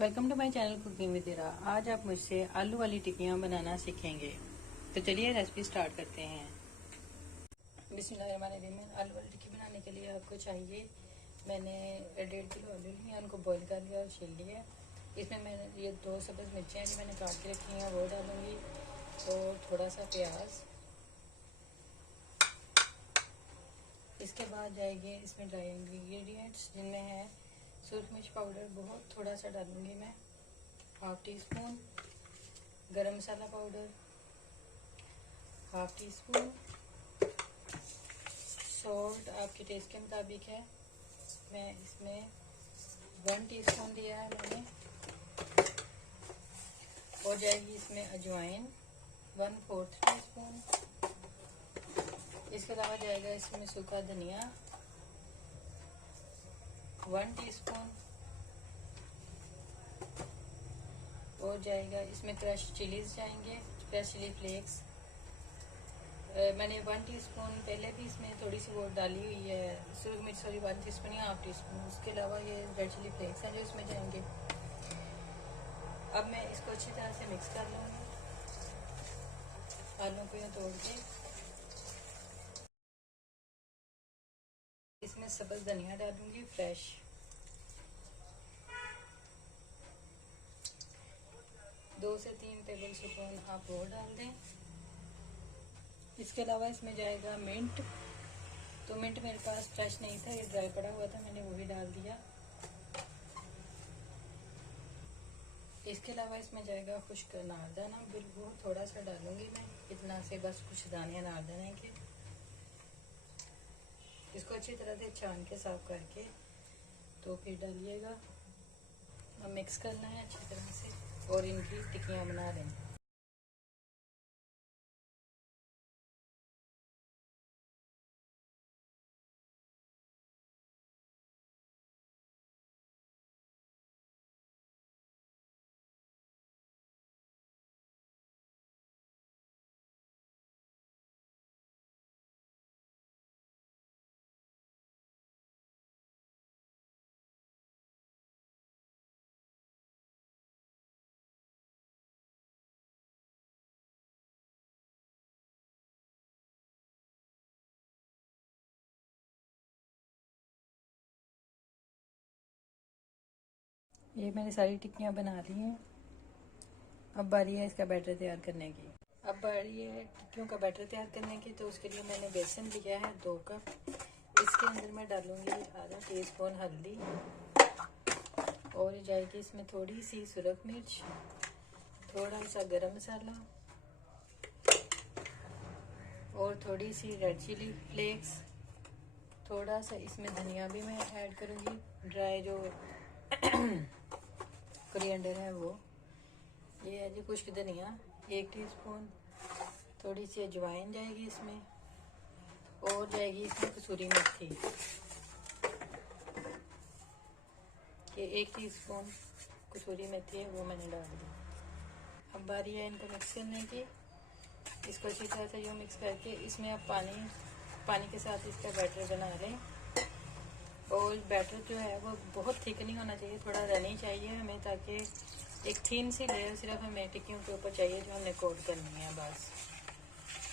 Welcome to my channel cooking with Ira. आज आप मुझसे आलू वाली टिक्कियाँ बनाना सीखेंगे। तो चलिए रेसिपी स्टार्ट करते हैं। बिस्मिल्लाहिर्रहमानिर्रहीम। आलू वाली टिक्की बनाने के लिए आपको चाहिए, मैंने 1.5 किलो आलू लिए, उनको बॉईल कर लिया और छील लिया। इसमें मैंने ये 2 सब्ज़ मिर्चें जो मैंने काट के रखी हैं वो डालूंगी, और थोड़ा सा प्याज। इसके बाद जाएंगे इसमें ड्राई इंग्रेडिएंट्स, जिनमें है सूरख मिर्च पाउडर बहुत थोड़ा सा डालूंगी मैं, 1/2 टीस्पून गरम मसाला पाउडर, 1/2 टीस्पून सॉल्ट आपके टेस्ट के मुताबिक है। मैं इसमें 1 टीस्पून दिया है मैंने। हो जाएगी इसमें अजवाइन 1/4 टीस्पून। इसके अलावा जाएगा इसमें सूखा धनिया 1 टीस्पून। और जाएगा इसमें क्रश चिलीज जाएंगे, क्रश चिली फ्लेक्स। मैंने 1 टीस्पून पहले भी इसमें थोड़ी सी वो डाली हुई है, सूरख मिर्च 1 टीस्पून या 1/2 टीस्पून। उसके अलावा ये रेड चिली फ्लेक्स हैं जो इसमें जाएंगे। अब मैं इसको अच्छी तरह से मिक्स कर लूँगी, आलू को यूँ तोड़ के। इसमें सब्ज़ धनिया डालूंगी फ्रेश, दो से 3 टेबल स्पून आप वो डाल दें। इसके अलावा इसमें जाएगा मिंट। तो मिंट मेरे पास फ्रेश नहीं था, ये ड्राई पड़ा हुआ था, मैंने वो भी डाल दिया। इसके अलावा इसमें जाएगा खुश्क अनारदाना, बिल्कुल थोड़ा सा डालूंगी मैं, इतना से बस कुछ दाने अनारदाने के। इसको अच्छी तरह से छान के साफ करके तो फिर डालिएगा। अब मिक्स करना है अच्छी तरह से और इनकी टिक्कियाँ बना लें। ये मैंने सारी टिक्कियाँ बना ली हैं। अब बारी है इसका बैटर तैयार करने की। अब बारी है टिक्कियों का बैटर तैयार करने की। तो उसके लिए मैंने बेसन लिया है 2 कप। इसके अंदर मैं डालूंगी 1/2 टीस्पून हल्दी, और जाएगी इसमें थोड़ी सी सूरख मिर्च, थोड़ा सा गरम मसाला, और थोड़ी सी रेड चिली फ्लेक्स। थोड़ा सा इसमें धनिया भी मैं ऐड करूँगी, ड्राई जो कोरिएंडर है वो। ये है जी खुश्क धनिया 1 टीस्पून। थोड़ी सी अजवाइन जाएगी इसमें, और जाएगी इसमें कसूरी मेथी, ये 1 टीस्पून कसूरी मेथी है वो मैंने डाल दी। अब बारी है इनको मिक्स करने की। इसको अच्छी तरह से यूँ मिक्स करके इसमें अब पानी के साथ इसका बैटर बना लें। और बैटर जो है वो बहुत थिक नहीं होना चाहिए, थोड़ा रनी चाहिए हमें, ताकि एक थिन सी लेयर सिर्फ हमें टिक्कियों के ऊपर चाहिए जो हमने कोट करनी है बस।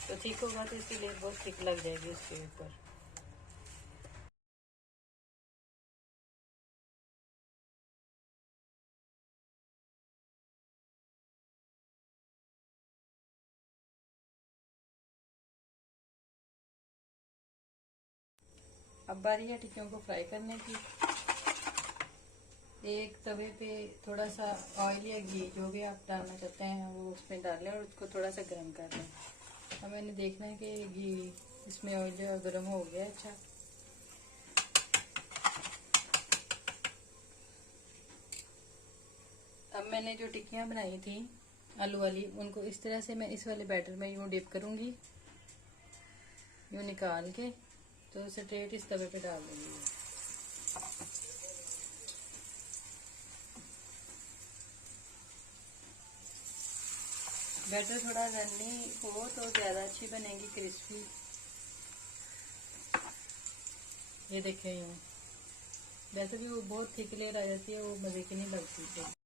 तो थिक होगा तो इसकी लेयर बहुत थिक लग जाएगी उसके ऊपर। अब बारी है टिक्कियों को फ्राई करने की। एक तवे पे थोड़ा सा ऑयल या घी जो भी आप डालना चाहते हैं वो उसमें डालें और उसको थोड़ा सा गर्म कर लें। अब मैंने देखना है कि घी इसमें ऑयल जो है गर्म हो गया। अच्छा, अब मैंने जो टिक्कियाँ बनाई थी आलू वाली, उनको इस तरह से मैं इस वाले बैटर में यूँ डिप करूँगी, यूँ निकाल के तो स्ट्रेट इस तवे पे डाल दूँगी। बैटर थोड़ा रनी हो तो ज़्यादा अच्छी बनेगी, क्रिस्पी। ये देखें, यूँ वैसे भी वो बहुत थिक लेयर आ जाती है, वो मज़े की नहीं लगती।